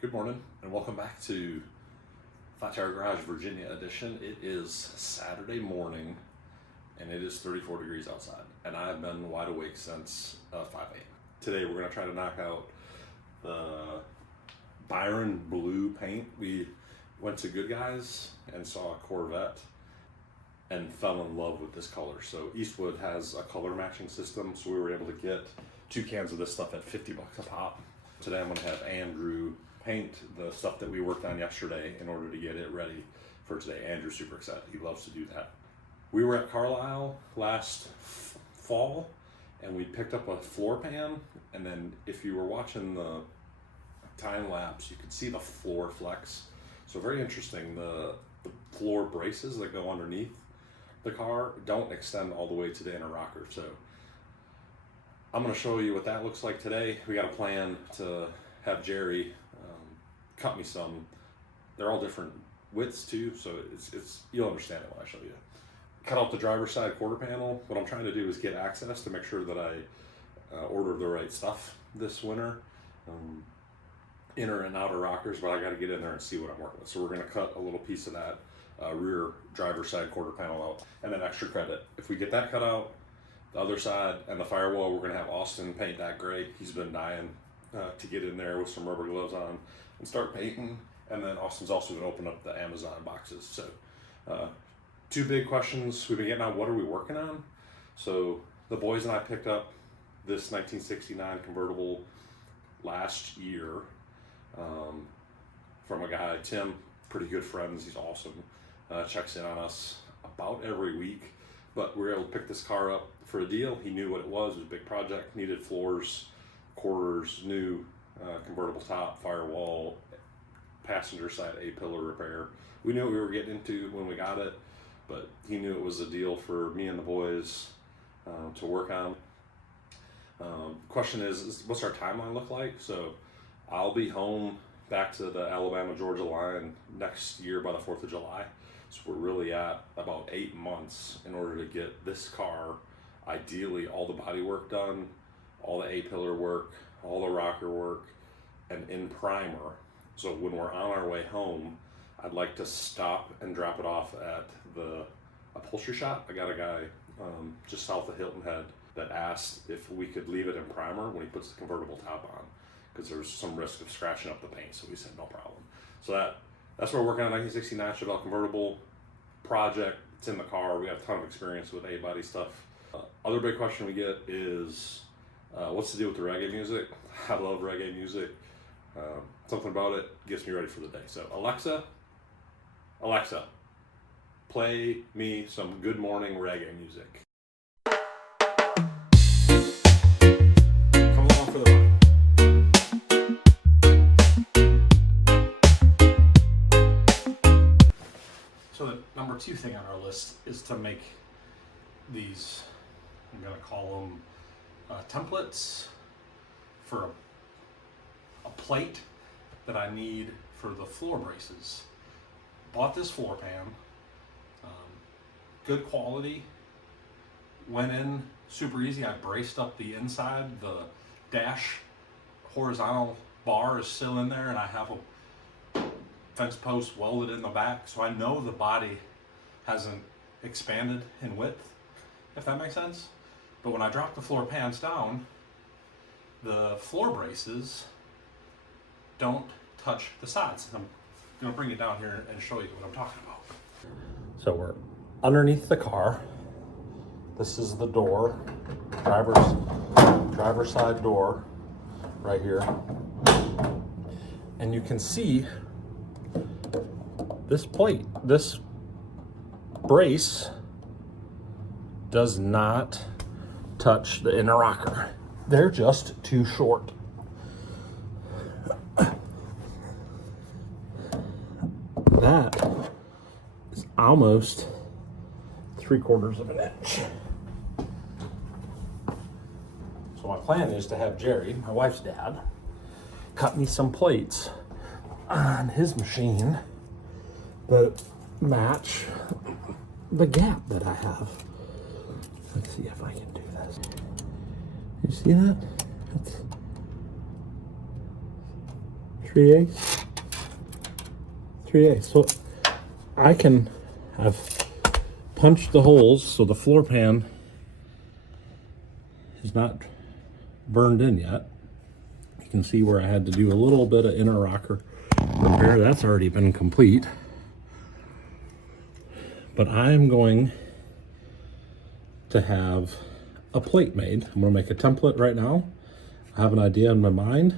Good morning and welcome back to Flat Tire Garage Virginia edition. It is Saturday morning and it is 34 degrees outside and I've been wide awake since 5 a.m. Today we're going to try to knock out the Byran Blue paint. We went to Good Guys and saw a Corvette and fell in love with this color. So Eastwood has a color matching system, so we were able to get 2 cans of this stuff at $50 a pop. Today I'm going to have Andrew paint the stuff that we worked on yesterday in order to get it ready for today. Andrew's super excited. He loves to do that. We were at Carlisle last fall and we picked up a floor pan, and then if you were watching the time lapse you could see the floor flex. So very interesting. The floor braces that go underneath the car don't extend all the way to the inner rocker. So I'm going to show you what that looks like today. We got a plan to have Jerry cut me some. They're all different widths too, so it's you'll understand it when I show you. Cut out the driver's side quarter panel. What I'm trying to do is get access to make sure that I order the right stuff this winter. Inner and outer rockers, but I got to get in there and see what I'm working with. So we're going to cut a little piece of that rear driver's side quarter panel out, and then extra credit. If we get that cut out, the other side and the firewall, we're going to have Austin paint that gray. He's been dying to get in there with some rubber gloves on and start painting. And then Austin's also going to open up the Amazon boxes. So 2 big questions we've been getting on: what are we working on? So the boys and I picked up this 1969 convertible last year from a guy, Tim, pretty good friends. He's awesome. Checks in on us about every week. But we were able to pick this car up for a deal. He knew what it was. It was a big project. Needed floors, quarters, new convertible top, firewall, passenger side A-pillar repair. We knew what we were getting into when we got it, but he knew it was a deal for me and the boys to work on. Question is, what's our timeline look like? So I'll be home back to the Alabama-Georgia line next year by the 4th of July. So we're really at about 8 months in order to get this car, ideally all the body work done, all the A-pillar work, all the rocker work, and in primer. So when we're on our way home, I'd like to stop and drop it off at the upholstery shop. I got a guy just south of Hilton Head that asked if we could leave it in primer when he puts the convertible top on, because there's some risk of scratching up the paint. So we said no problem. So that's what we're working on. 1969 Chevelle convertible project. It's in the car. We have a ton of experience with A-body stuff. Other big question we get is what's the deal with the reggae music? I love reggae music. Something about it gets me ready for the day. So Alexa, play me some good morning reggae music. Come along for the ride. So the number 2 thing on our list is to make these, I'm going to call them templates for a plate that I need for the floor braces. Bought this floor pan, good quality, went in super easy. I braced up the inside. The dash horizontal bar is still in there, and I have a fence post welded in the back, so I know the body hasn't expanded in width, if that makes sense. But when I drop the floor pans down, the floor braces don't touch the sides. I'm going to bring it down here and show you what I'm talking about. So we're underneath the car. This is the door, driver's side door right here. And you can see this plate, this brace does not touch the inner rocker. They're just too short. That is almost 3/4 of an inch. So my plan is to have Jerry, my wife's dad, cut me some plates on his machine that match the gap that I have. Let's see if I can do this. You see that? It's 3/8. 3/8. So I've punched the holes so the floor pan is not burned in yet. You can see where I had to do a little bit of inner rocker repair. That's already been complete. But I'm going to have a plate made. I'm going to make a template right now. I have an idea in my mind.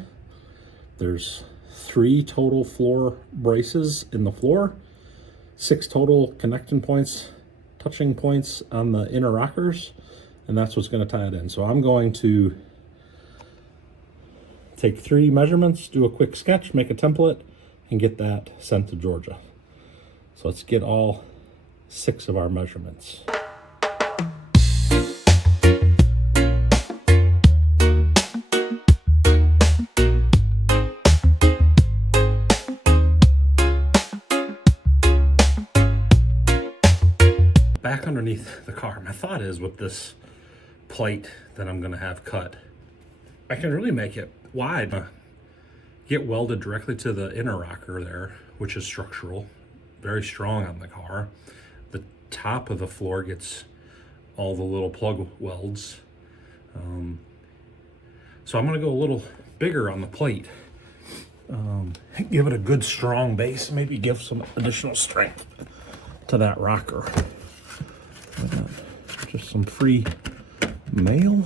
There's 3 total floor braces in the floor, 6 total connecting points, touching points on the inner rockers, and that's what's going to tie it in. So I'm going to take 3 measurements, do a quick sketch, make a template, and get that sent to Georgia. So let's get all 6 of our measurements. Back underneath the car, my thought is with this plate that I'm gonna have cut, I can really make it wide, get welded directly to the inner rocker there, which is structural, very strong on the car. The top of the floor gets all the little plug welds. So I'm gonna go a little bigger on the plate. Give it a good strong base, maybe give some additional strength to that rocker. Just some free mail.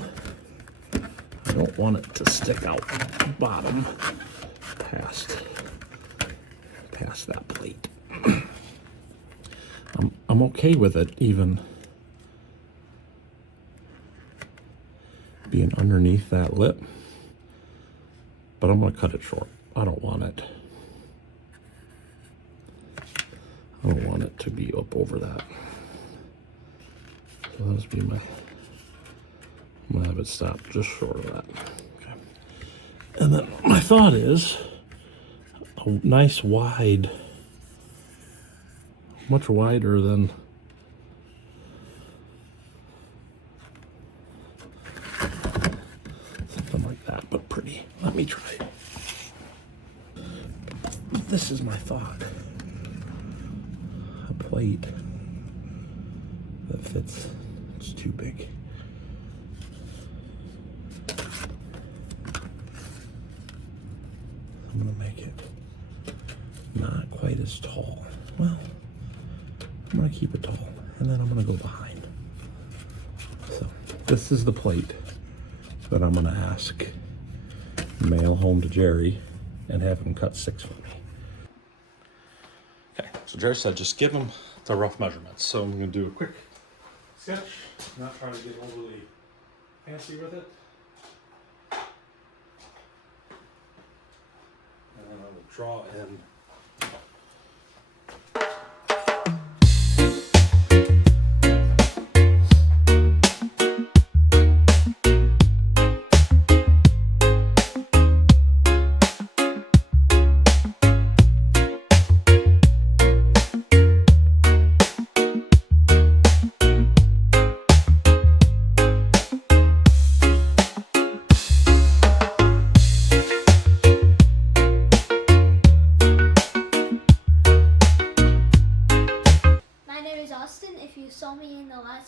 I don't want it to stick out the bottom past that plate. I'm okay with it even being underneath that lip, but I'm gonna cut it short. I don't want it to be up over that. So that'll be I'm gonna have it stop just short of that. Okay. And then my thought is a nice wide, much wider than something like that, but pretty. Let me try it. This is my thought. A plate that fits. It's too big. I'm gonna make it not quite as tall. Well, I'm gonna keep it tall, and then I'm gonna go behind. So this is the plate that I'm gonna ask mail home to Jerry and have him cut 6 for me. Okay, so Jerry said just give him the rough measurements. So I'm gonna do a quick sketch, not trying to get overly fancy with it. And then I will draw in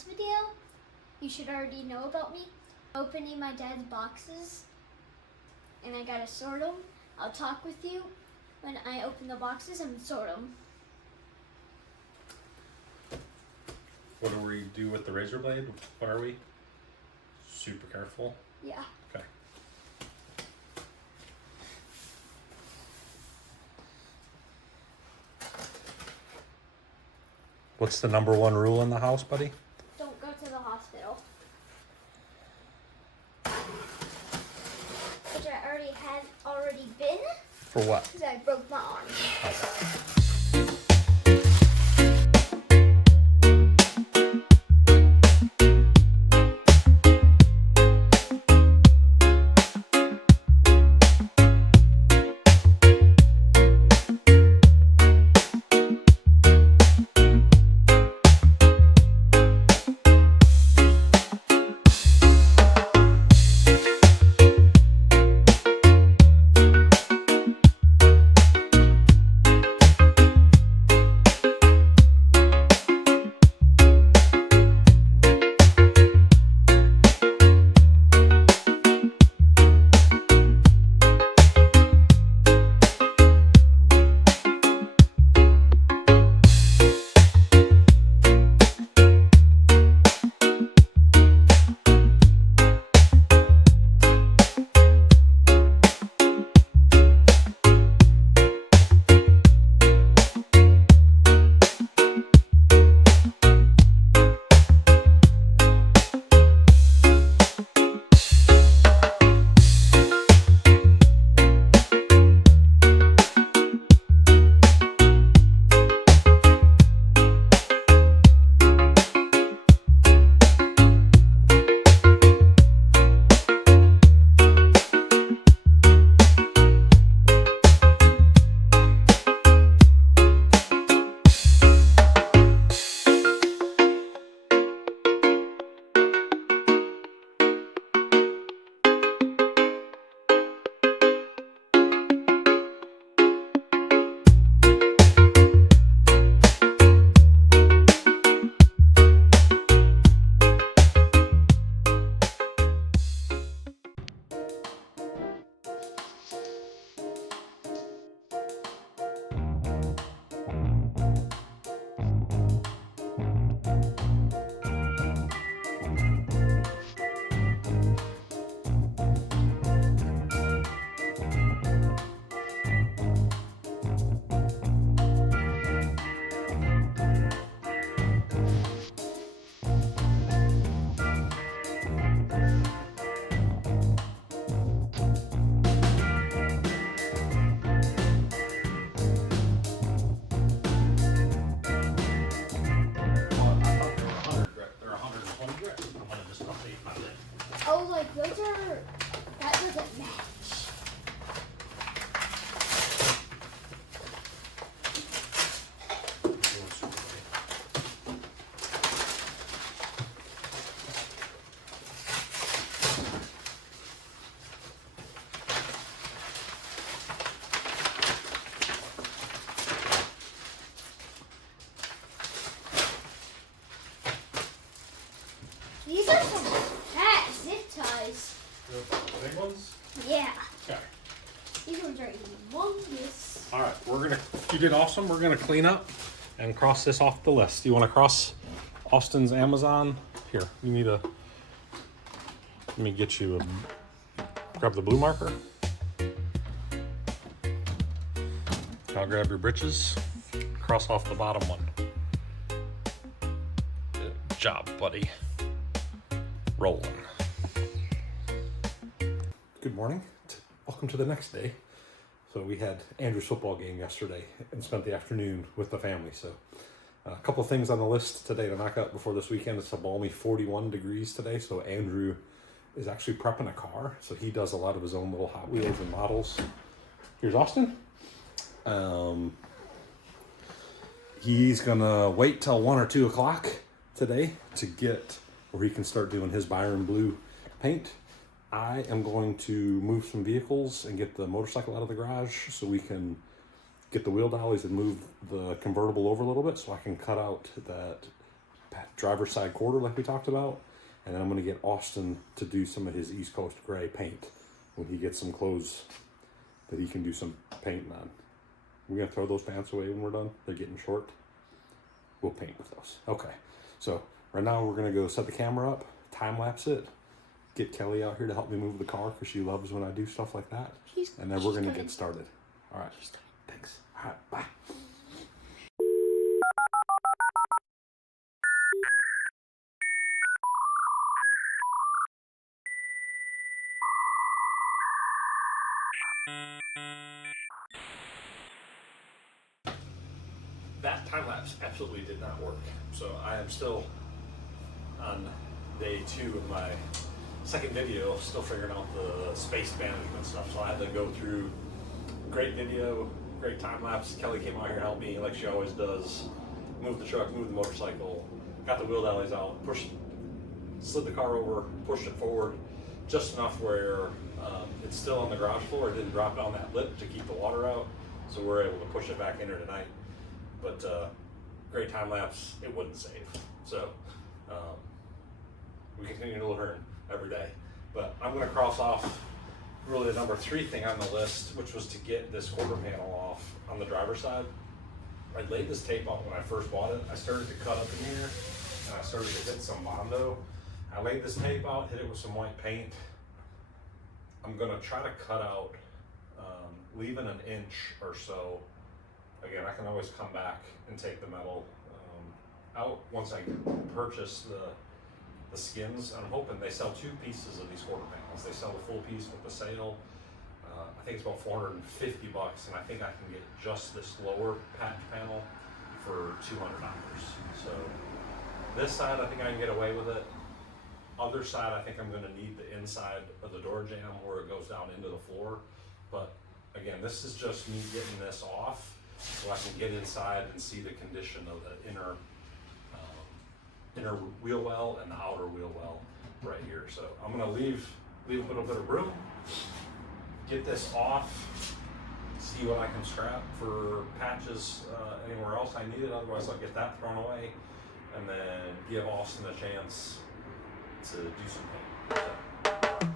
video, you should already know about me. Opening my dad's boxes, and I gotta sort them. I'll talk with you when I open the boxes and sort them. What do we do with the razor blade? What are we? Super careful? Yeah. Okay. What's the #1 rule in the house, buddy? Don't go to the hospital. Which I already been. For what? Because I broke my arm. Okay. All right, you did awesome. We're gonna clean up and cross this off the list. You wanna cross Austin's Amazon? Here, let me get you grab the blue marker. I'll grab your britches, cross off the bottom one. Good job, buddy. Rolling. Good morning. Welcome to the next day. So we had Andrew's football game yesterday and spent the afternoon with the family. So a couple of things on the list today to knock out before this weekend. It's a balmy 41 degrees today. So Andrew is actually prepping a car. So he does a lot of his own little Hot Wheels and models. Here's Austin. He's gonna wait till 1 or 2 o'clock today to get where he can start doing his Byran Blue paint. I am going to move some vehicles and get the motorcycle out of the garage so we can get the wheel dollies and move the convertible over a little bit so I can cut out that driver's side quarter like we talked about. And then I'm going to get Austin to do some of his East Coast gray paint when he gets some clothes that he can do some painting on. We're going to throw those pants away when we're done. They're getting short. We'll paint with those. Okay, so right now we're going to go set the camera up, time lapse it, get Kelly out here to help me move the car because she loves when I do stuff like that. And then we're going to get started. All right, thanks. All right, bye. That time lapse absolutely did not work. So I am still on day 2 of my second video, still figuring out the space management stuff. So I had to go through great video, great time lapse. Kelly came out here and helped me like she always does. Moved the truck, moved the motorcycle, got the wheel dollies out, slid the car over, pushed it forward just enough where it's still on the garage floor. It didn't drop down that lip to keep the water out. So we're able to push it back in here tonight. But great time lapse, it wouldn't save. So we continue to learn every day. But I'm gonna cross off really the number 3 thing on the list, which was to get this quarter panel off on the driver's side. I laid this tape out when I first bought it. I started to cut up in here and I started to hit some Bondo. I laid this tape out, hit it with some white paint. I'm gonna try to cut out, leaving an inch or so. Again, I can always come back and take the metal out once I purchase the skins. I'm hoping they sell 2 pieces of these quarter panels. They sell the full piece with the sale. I think it's about $450, and I think I can get just this lower patch panel for $200. So this side, I think I can get away with it. Other side, I think I'm going to need the inside of the door jamb where it goes down into the floor. But again, this is just me getting this off so I can get inside and see the condition of the inner wheel well and the outer wheel well right here. So I'm going to leave a little bit of room, get this off, see what I can scrap for patches anywhere else I need it. Otherwise, I'll get that thrown away and then give Austin a chance to do some paint. So.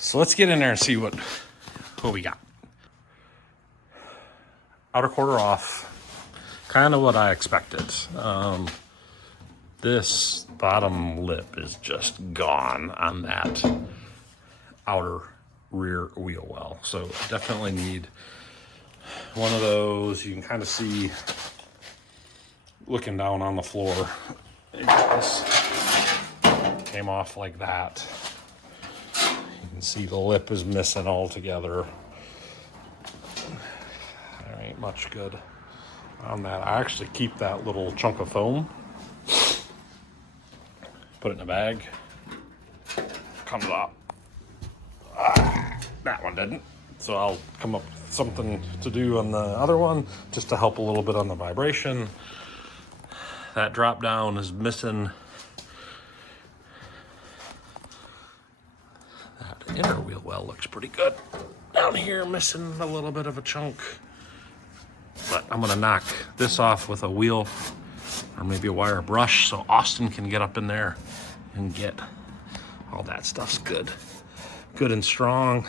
So let's get in there and see what we got. Outer quarter off, kind of what I expected. This bottom lip is just gone on that outer rear wheel well. So definitely need one of those. You can kind of see looking down on the floor. This came off like that. You can see the lip is missing altogether. There ain't much good on that. I actually keep that little chunk of foam Put it in a bag. Comes up. That one didn't. So I'll come up with something to do on the other one just to help a little bit on the vibration. That drop down is missing. That inner wheel well looks pretty good. Down here missing a little bit of a chunk. But I'm gonna knock this off with a wheel or maybe a wire brush so Austin can get up in there and get all that stuff's good. Good and strong.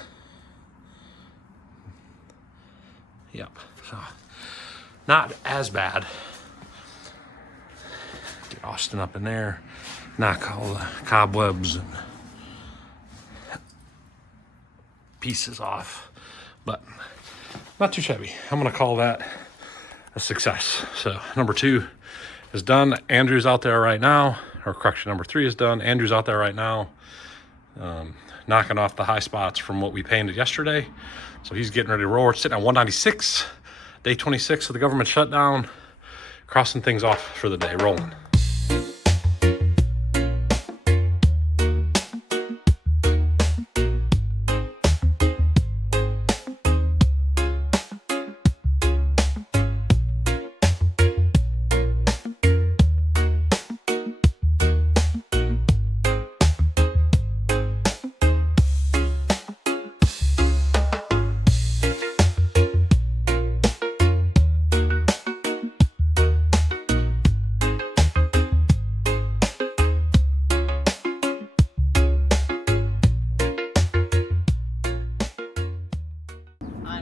Yep, so not as bad. Get Austin up in there, knock all the cobwebs and pieces off, but not too shabby. I'm gonna call that a success. So number 2 is done. Andrew's out there right now, or correction, number 3 is done. Andrew's out there right now, knocking off the high spots from what we painted yesterday. So he's getting ready to roll. We're sitting at 196, day 26 of the government shutdown, crossing things off for the day, rolling.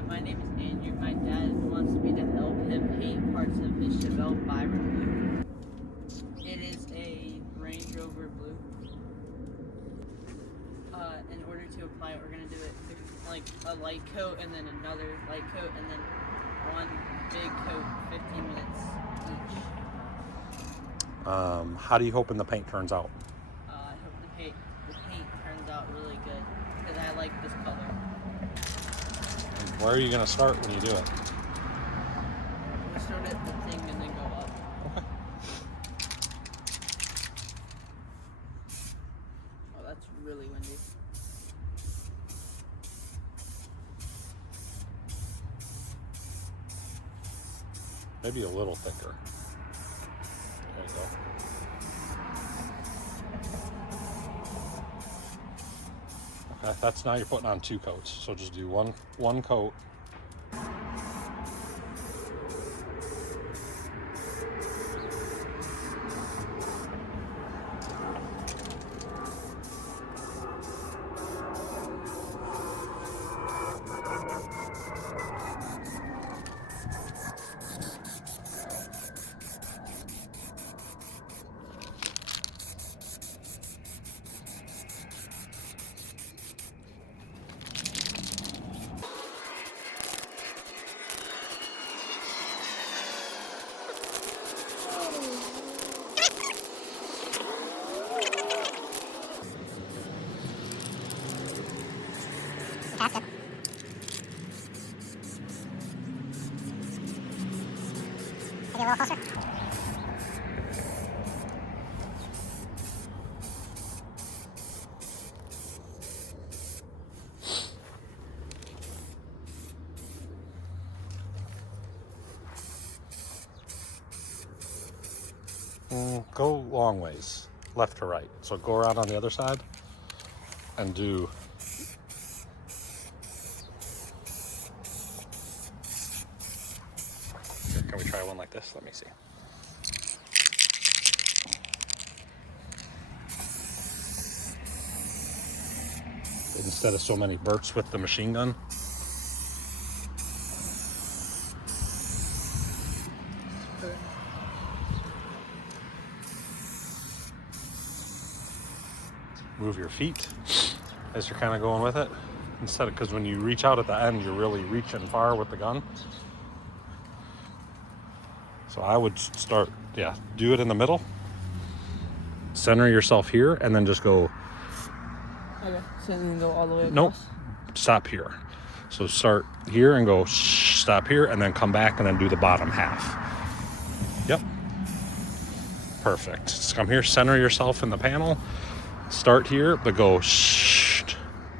My name is Andrew. My dad wants me to help him paint parts of his Chevelle Byran Blue. It is a Range Rover Blue. In order to apply it, we're going to do it like a light coat and then another light coat and then one big coat, 15 minutes each. How do you hoping the paint turns out? I hope the paint turns out really good because I like this color. Where are you going to start when you do it? We'll start at the thing and then go up. Okay. Oh, that's really windy. Maybe a little thicker. There you go. Okay, that's now you're putting on 2 coats. So just do one coat. Maybe a little closer. Go long ways, left to right. So go around on the other side and do. Here, can we try one like this? Let me see. Instead of so many burps with the machine gun. Move your feet as you're kind of going with it, instead of, because when you reach out at the end, you're really reaching far with the gun. So I would start, do it in the middle, center yourself here, and then just go. Okay, so then go all the way across? Nope, stop here. So start here and go stop here, and then come back and then do the bottom half. Yep. Perfect. Just come here, center yourself in the panel. Start here, but go shh,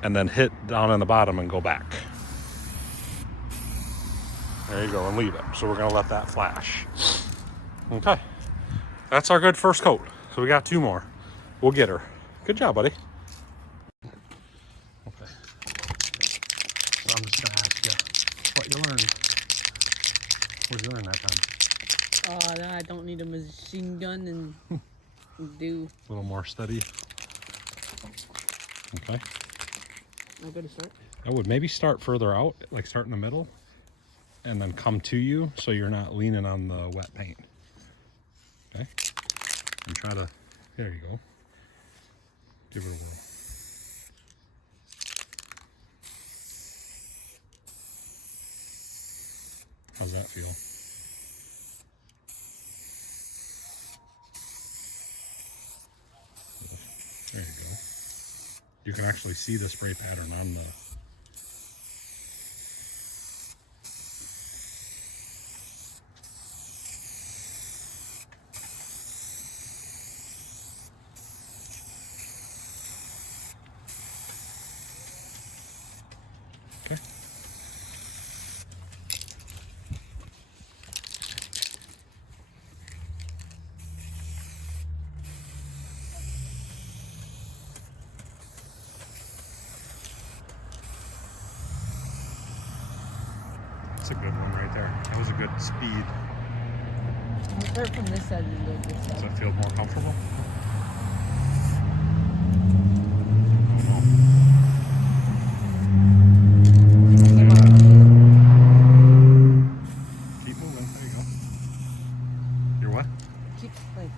and then hit down in the bottom and go back. There you go, and leave it. So we're gonna let that flash. Okay, that's our good first coat. So we got 2 more. We'll get her. Good job, buddy. Okay. So I'm just gonna ask you what you learned. What did you learn that time? That I don't need a machine gun and do. A little more steady. Okay. I go to start. I would maybe start further out, like start in the middle, and then come to you so you're not leaning on the wet paint. Okay? And try to, there you go. Give it a whirl. How's that feel? There you go. You can actually see the spray pattern on the okay. That's a good one right there. That was a good speed. I'll start from this side and go this Does side. it feel more comfortable? Keep moving. There you go. You're what? Keep like.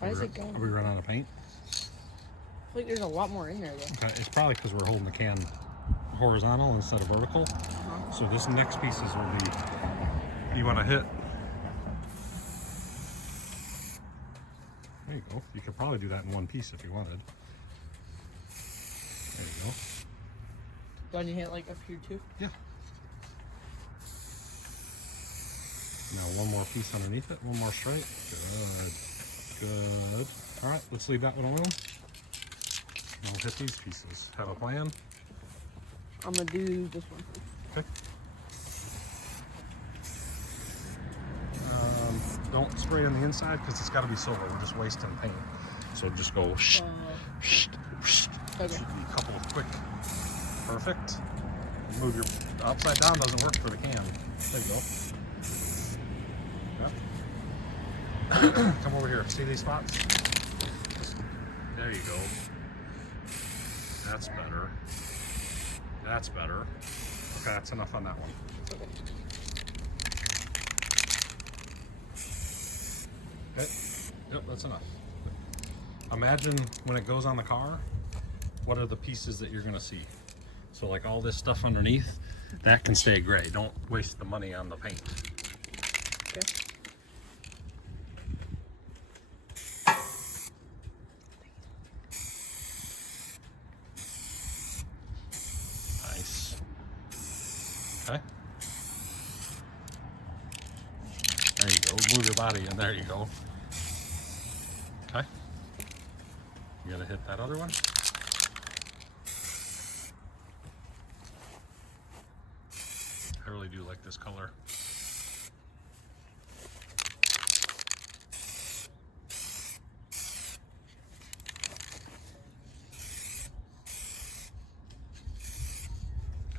Why is it going? Are we running out of paint? I feel like there's a lot more in there though. Okay, it's probably because we're holding the can horizontal instead of vertical. So this next pieces will be, you want to hit. There you go. You could probably do that in one piece if you wanted. There you go. Don't you hit like up here too? Yeah. Now one more piece underneath it, one more straight. Good. All right, let's leave that one alone. And we'll hit these pieces. Have a plan? I'm gonna do this one. Okay. Don't spray on the inside because it's got to be silver. We're just wasting paint. So just go shh, shh, shh. Okay. Should be a couple of quick. Perfect. Move your upside down doesn't work for the can. There you go. Yep. Come over here. See these spots? There you go. That's better. That's better. Okay, that's enough on that one. Okay. Yep, that's enough. Imagine when it goes on the car, what are the pieces that you're gonna see? So like all this stuff underneath, that can stay gray. Don't waste the money on the paint. Okay. Nice. Okay. There you go. Move your body and there you go. Okay. You gotta hit that other one. I really do like this color.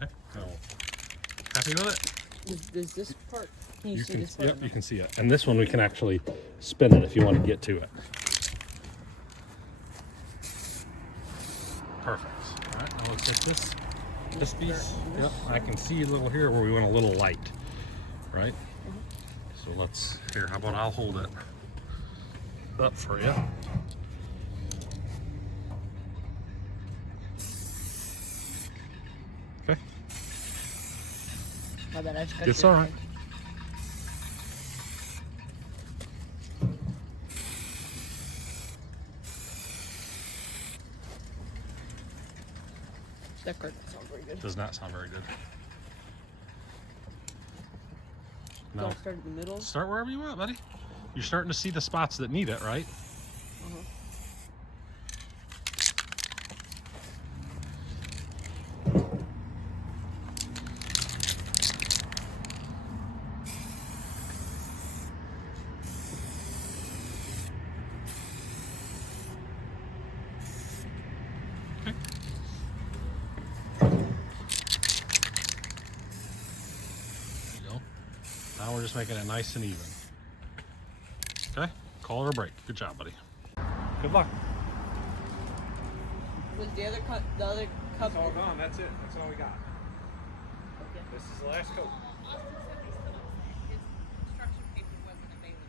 Okay. Now, happy with it? Does this part? Can you see can, this part? yep, you can see it. And this one we can actually spin it if you want to get to it. Perfect. All right, now let's hit this piece. Yep, I can see a little here where we want a little light, right? So let's, here, how about I'll hold it up for you. Okay. My bad, I just cut It's your all right. hand. That card doesn't sound very good. Does not sound very good. Do No. I start in the middle? Start wherever you want, buddy. You're starting to see the spots that need it, right? Now we're just making it nice and even. Okay, call it a break. Good job, buddy. Good luck. Was the other cup? It's all gone. That's it. That's all we got. Okay. This is the last coat. His instruction paper wasn't available.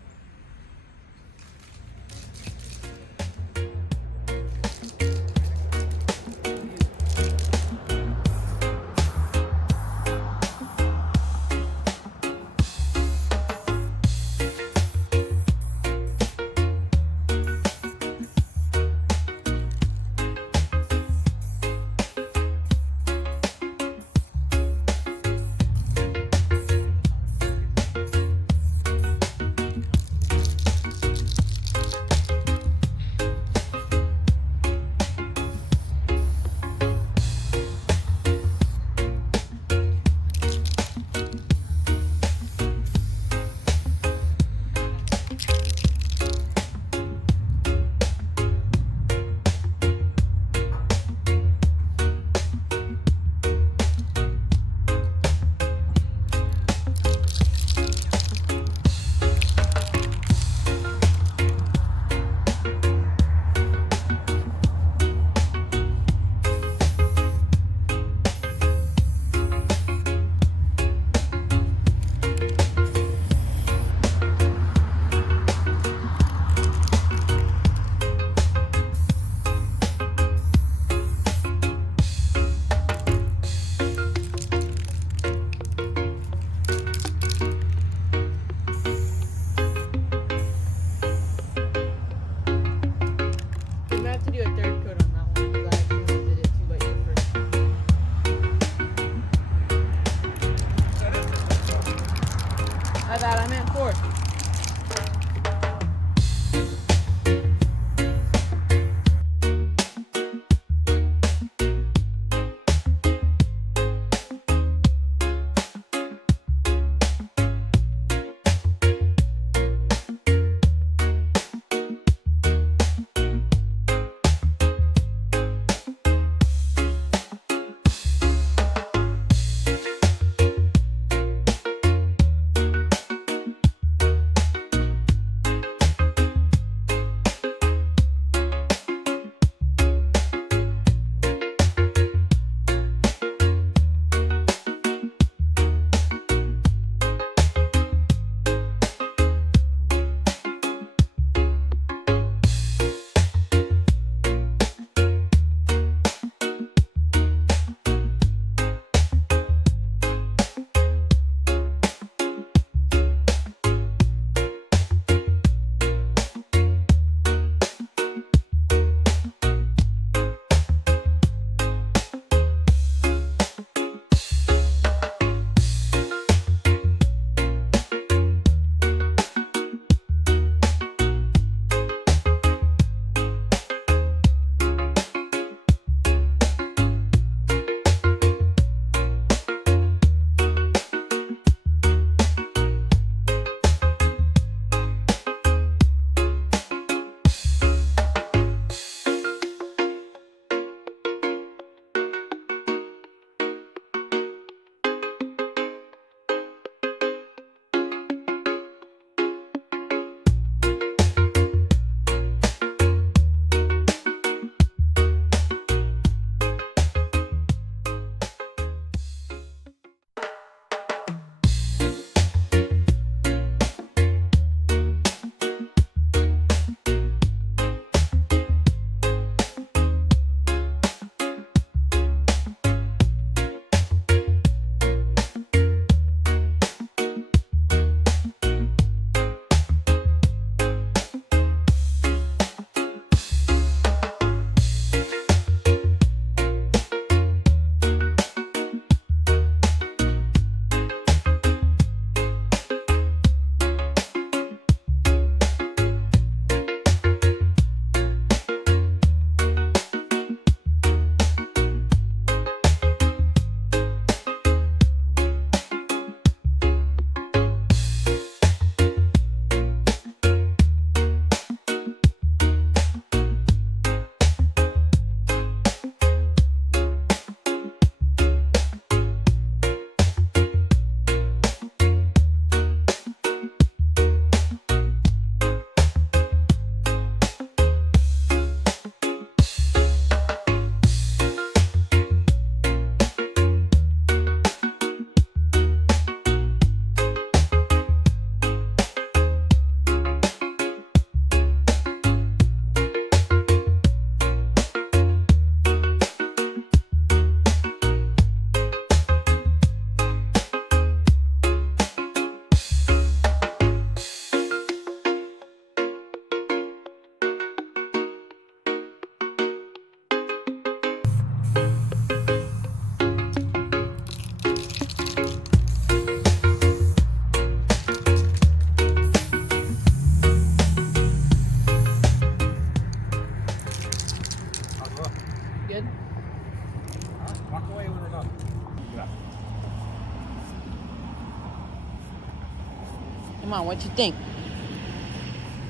on, what you think?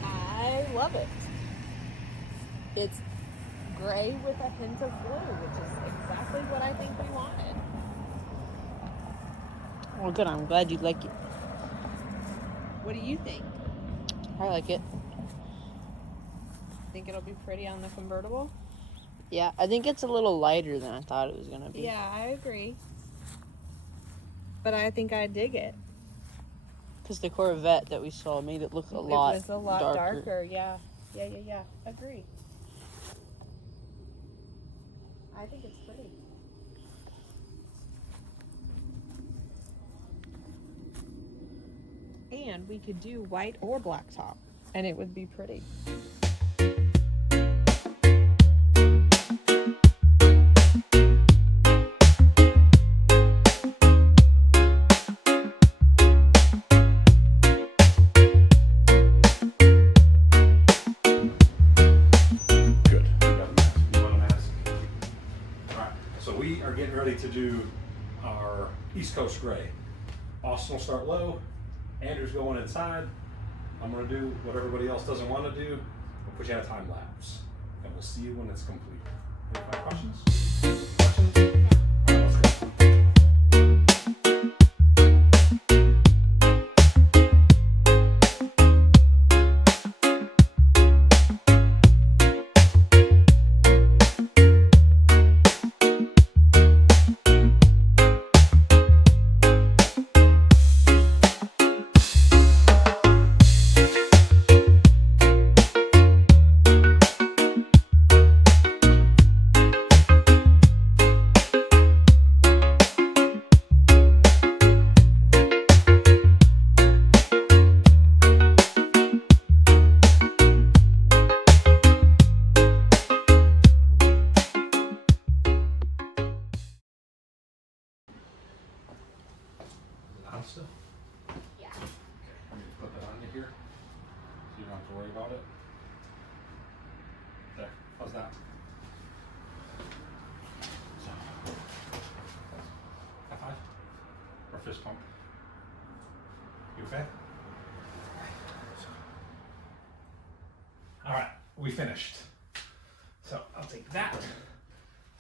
I love it. It's gray with a hint of blue, which is exactly what I think we wanted. Well, good. I'm glad you like it. What do you think? I like it. Think it'll be pretty on the convertible? Yeah, I think it's a little lighter than I thought it was going to be. Yeah, I agree. But I think I dig it. Because the Corvette that we saw made it look a lot darker. It was a lot darker, yeah. Yeah. Agree. I think it's pretty. And we could do white or black top, and it would be pretty. Good. You want a mask? All right. So we are getting ready to do our East Coast Gray. Austin will start low. Andrew's going inside. I'm going to do what everybody else doesn't want to do. We'll put you on a time lapse, and we'll see you when it's complete. Any questions? Questions? All right, let's go. On still? Yeah. Okay, let me put that on you here, so you don't have to worry about it. There, how's that? So, high five? Or fist pump? You okay? All right, we finished. So I'll take that.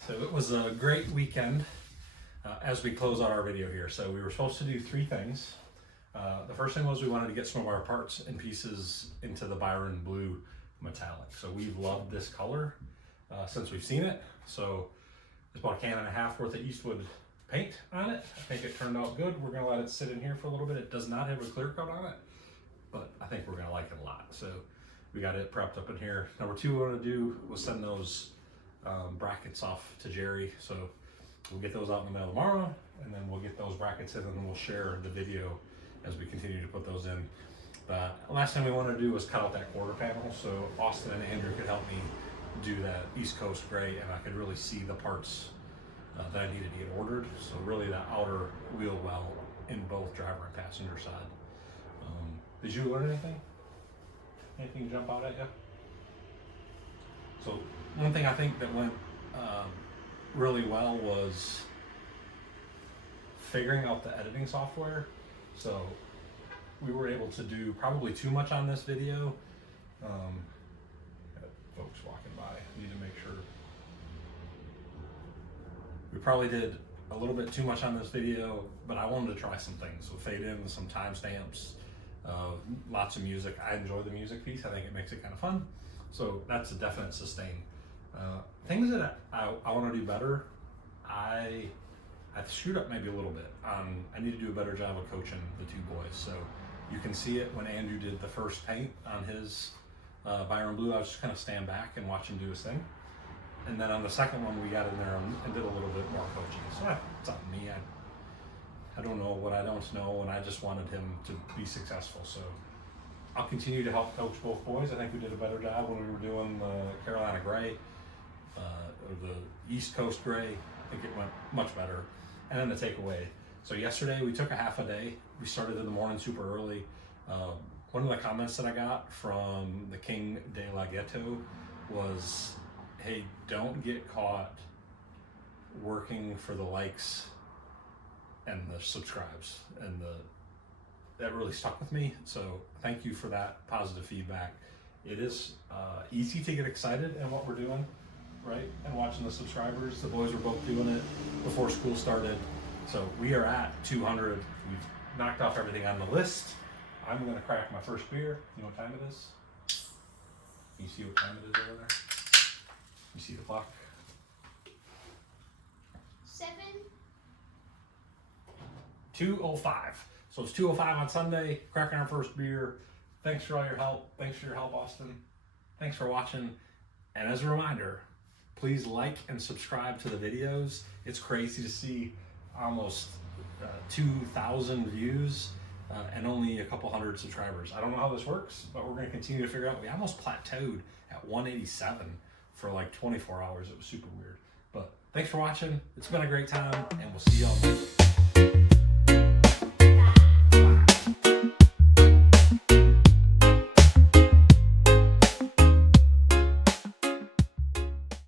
So it was a great weekend. As we close out our video here. So we were supposed to do 3 things. The first thing was we wanted to get some of our parts and pieces into the Byran Blue metallic. So we've loved this color since we've seen it. So it's about 1.5 cans worth of Eastwood paint on it. I think it turned out good. We're gonna let it sit in here for a little bit. It does not have a clear coat on it, but I think we're gonna like it a lot. So we got it prepped up in here. Number 2 we want to do was send those brackets off to Jerry. So we'll get those out in the mail tomorrow, and then we'll get those brackets in, and then we'll share the video as we continue to put those in. But last thing we wanted to do was cut out that quarter panel, so Austin and Andrew could help me do that East Coast Gray, and I could really see the parts that I needed to get ordered. So really that outer wheel well in both driver and passenger side. Did you learn anything? Anything jump out at you? So one thing I think that went really well was figuring out the editing software. So we were able to do probably too much on this video. Got folks walking by, need to make sure. We probably did a little bit too much on this video, but I wanted to try some things. So fade in some timestamps, lots of music. I enjoy the music piece. I think it makes it kind of fun. So that's a definite sustain. Things that I want to do better, I screwed up maybe a little bit. I need to do a better job of coaching the 2 boys. So you can see it when Andrew did the first paint on his Byran Blue. I was just kind of stand back and watch him do his thing. And then on the second one, we got in there and did a little bit more coaching. So it's on me. I don't know what I don't know, and I just wanted him to be successful. So I'll continue to help coach both boys. I think we did a better job when we were doing the Carolina Gray, or the East Coast Gray. I think it went much better. And then the takeaway. So yesterday we took a half a day. We started in the morning super early. One of the comments that I got from the King de la Ghetto was, hey, don't get caught working for the likes and the subscribes and that really stuck with me. So thank you for that positive feedback. It is easy to get excited in what we're doing, right? And watching the subscribers. The boys were both doing it before school started. So we are at 200. We've knocked off everything on the list. I'm gonna crack my first beer. You know what time it is? You see what time it is over there? You see the clock? 2:05. So it's 2:05 on Sunday, cracking our first beer. Thanks for all your help. Thanks for your help, Austin. Thanks for watching. And as a reminder, please like and subscribe to the videos. It's crazy to see almost 2,000 views and only a couple hundred subscribers. I don't know how this works, but we're going to continue to figure out. We almost plateaued at 187 for like 24 hours. It was super weird. But thanks for watching. It's been a great time, and we'll see y'all next.